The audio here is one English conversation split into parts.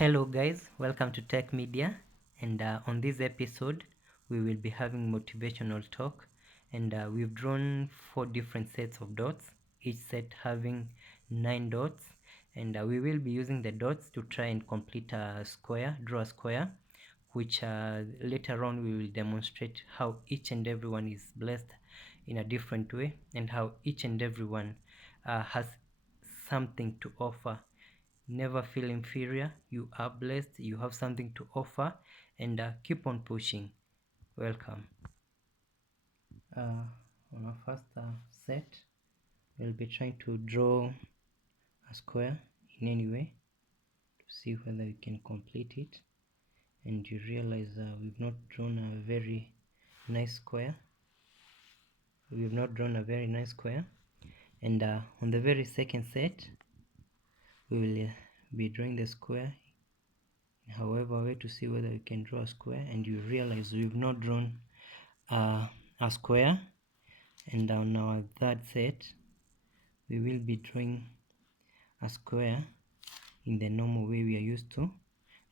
Hello guys, welcome to Tech Media, and on this episode we will be having motivational talk, and we've drawn 4 different sets of dots, each set having 9 dots, and we will be using the dots to try and complete a square, draw a square, which later on we will demonstrate how each and everyone is blessed in a different way, and how each and everyone has something to offer. Never feel inferior. You are blessed. You have something to offer, and keep on pushing. Welcome. On our first set, we'll be trying to draw a square in any way to see whether we can complete it. And you realize we've not drawn a very nice square. We've not drawn a very nice square. And on the very second set, we will be drawing the square however way to see whether we can draw a square, and you realize we've not drawn a square. And on our third set we will be drawing a square in the normal way we are used to,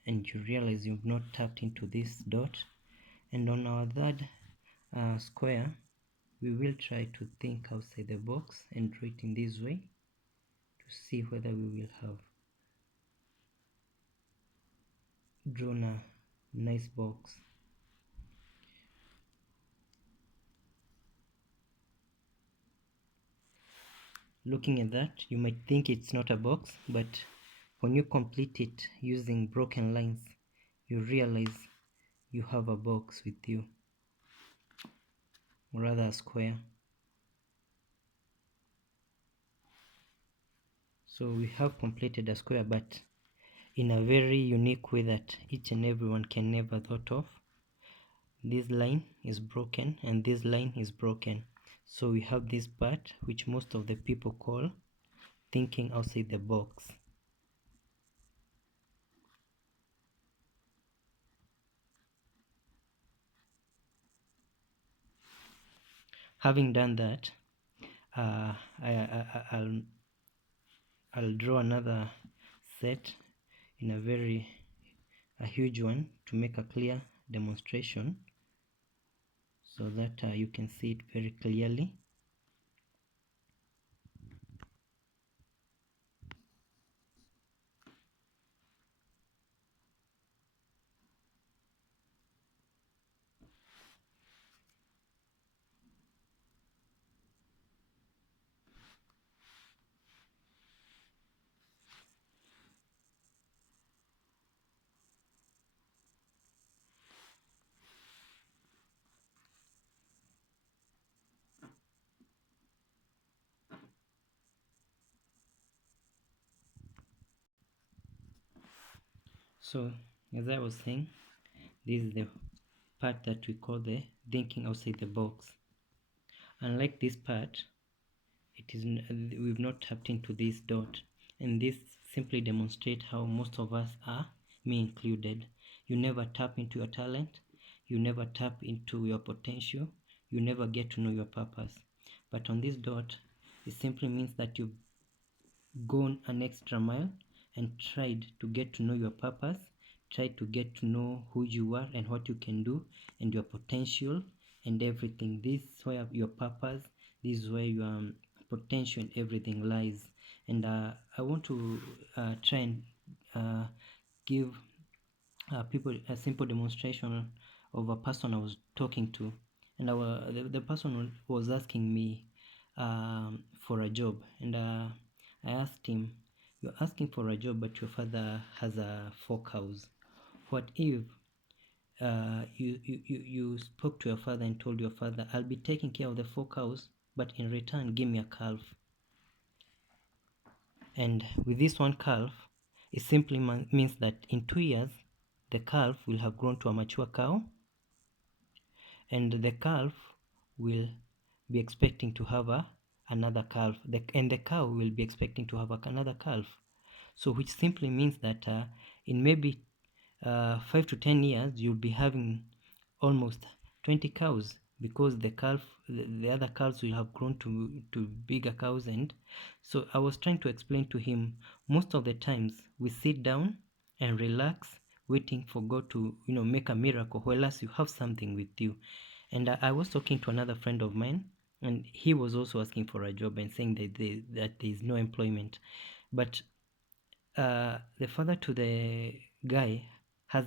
and you realize you've not tapped into this dot. And on our third square we will try to think outside the box and draw it in this way to see whether we will have drawn a nice box. Looking at that, you might think it's not a box, but when you complete it using broken lines, you realize you have a box with you, or rather a square. So we have completed a square, but in a very unique way that each and everyone can never thought of. This line is broken and this line is broken. So we have this part which most of the people call thinking outside the box. Having done that, I'll draw another set in a huge one to make a clear demonstration so that you can see it very clearly. So as I was saying, this is the part that we call the thinking outside the box. Unlike this part, we've not tapped into this dot, and this simply demonstrates how most of us are, me included. You never tap into your talent, you never tap into your potential, you never get to know your purpose. But on this dot, it simply means that you've gone an extra mile and tried to get to know your purpose, tried to get to know who you are and what you can do, and your potential and everything. This is where your purpose, this is where your potential and everything lies. And I want to try and give people a simple demonstration of a person I was talking to, and the person was asking me for a job, and I asked him, "You're asking for a job, but your father has 4 cows. What if you spoke to your father and told your father, I'll be taking care of the 4 cows, but in return give me a calf? And with this one calf, it simply means that in 2 years the calf will have grown to a mature cow, and the calf will be expecting to have another calf, and the cow will be expecting to have another calf. So which simply means that in maybe 5 to 10 years you'll be having almost 20 cows, because the other cows will have grown to bigger cows. And so I was trying to explain to him, most of the times we sit down, and relax, waiting for God to, make a miracle, whereas you have something with you. And I was talking to another friend of mine, and he was also asking for a job and saying that there is no employment. But the father to the guy has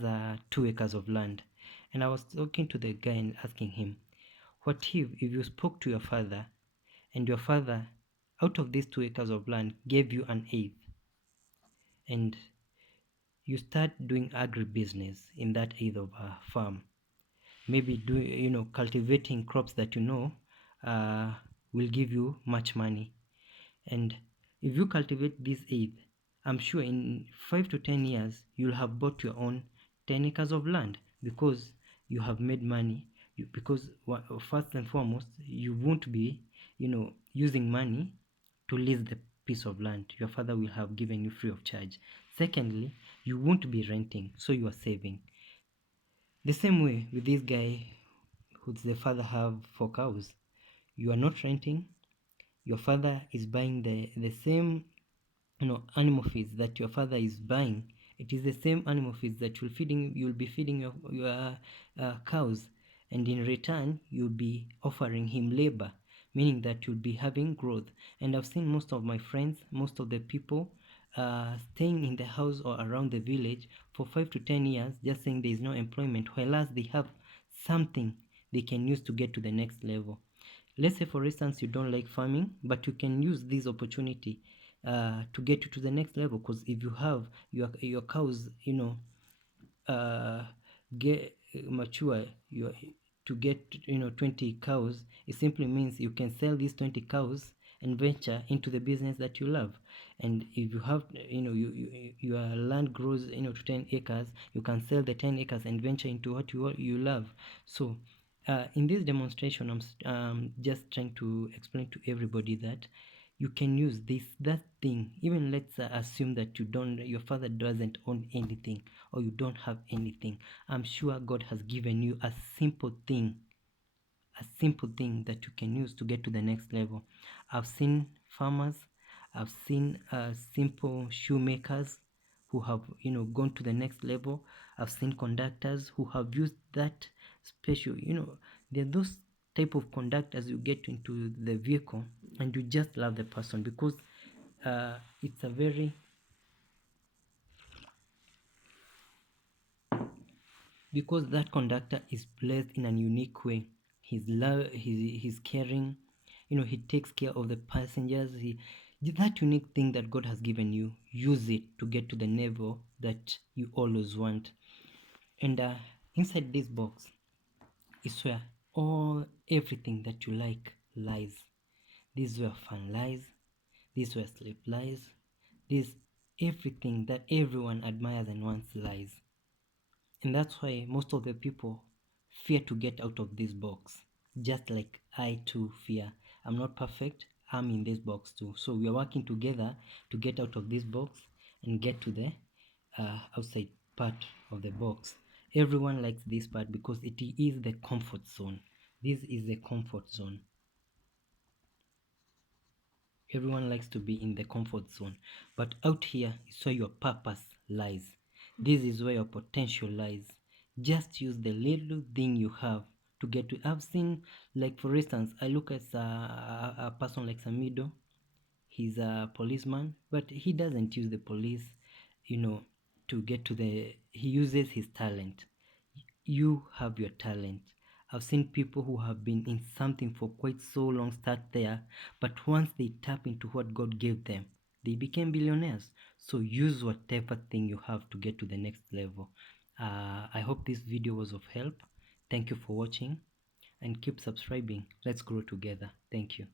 2 acres of land. And I was talking to the guy and asking him, what if you spoke to your father, and your father, out of these 2 acres of land, gave you an eighth, and you start doing agribusiness in that eighth of a farm, maybe cultivating crops that uh, will give you much money. And if you cultivate this eighth, I'm sure in 5 to 10 years you'll have bought your own 10 acres of land, because you have made money. Because first and foremost, you won't be using money to lease the piece of land your father will have given you free of charge. Secondly, you won't be renting, so you are saving. The same way with this guy who the father have 4 cows. You are not renting. Your father is buying the same animal feeds that your father is buying. It is the same animal feeds that you'll be feeding your cows, and in return you'll be offering him labor, meaning that you'll be having growth. And I've seen most of my friends, most of the people staying in the house or around the village for 5 to 10 years, just saying there is no employment, whereas they have something they can use to get to the next level. Let's say, for instance, you don't like farming, but you can use this opportunity to get you to the next level. Because if you have your cows, get mature, to get 20 cows, it simply means you can sell these 20 cows and venture into the business that you love. And if you have your land grows to 10 acres, you can sell the 10 acres and venture into what you love. So in this demonstration, I'm just trying to explain to everybody that you can use that thing. Even let's assume that your father doesn't own anything, or you don't have anything. I'm sure God has given you a simple thing that you can use to get to the next level. I've seen farmers, I've seen simple shoemakers who have gone to the next level. I've seen conductors who have used that special, there are those type of conductors you get into the vehicle and you just love the person, because it's a very, because that conductor is blessed in a unique way. He's caring, he takes care of the passengers. That unique thing that God has given you, use it to get to the level that you always want. And inside this box is where everything that you like lies. This is where fun lies. This is where sleep lies. This everything that everyone admires and wants lies. And that's why most of the people fear to get out of this box. Just like I too fear. I'm not perfect. I'm in this box too. So we are working together to get out of this box and get to the outside part of the box. Everyone likes this part because it is the comfort zone. This is the comfort zone. Everyone likes to be in the comfort zone. But out here is where your purpose lies. This is where your potential lies. Just use the little thing you have to get to. I've seen, like for instance, I look at a person like Samido. He's a policeman, but he doesn't use the police, to get to he uses his talent. You have your talent. I've seen people who have been in something for quite so long start there, but once they tap into what God gave them, they became billionaires. So use whatever thing you have to get to the next level. I hope this video was of help. Thank you for watching, and keep subscribing. Let's grow together. Thank you.